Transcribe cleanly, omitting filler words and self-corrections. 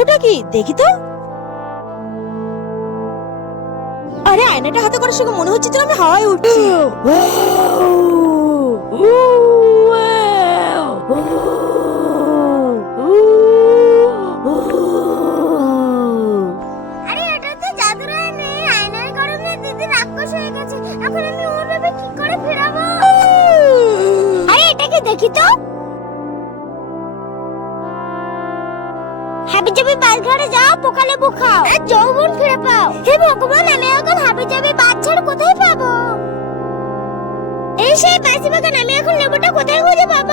ওটা কি দেখি তো। আরে আয়নাটা হাতে করার সঙ্গে মনে হচ্ছে যেন আমি হাওয়ায় উঠছি। আরে এটা তো জাদুর আয়না, আয়নার কারণে দিদি রাক্ষস হয়ে গেছে। এখন আমি ওর ভাবে কি করে ফেরাবো? আরে এটাকে দেখি তো। হাবিজাবি বাজারে যাও, পোকা লেবু খাও আর যৌবন ফিরে পাও। হে ভগবান, আমি এখন হাবিজাবি বাচ্চার কোথায় পাবো? এই সেই পাশে বাগান, আমি এখন লেবুটা কোথায় খুঁজে পাবো?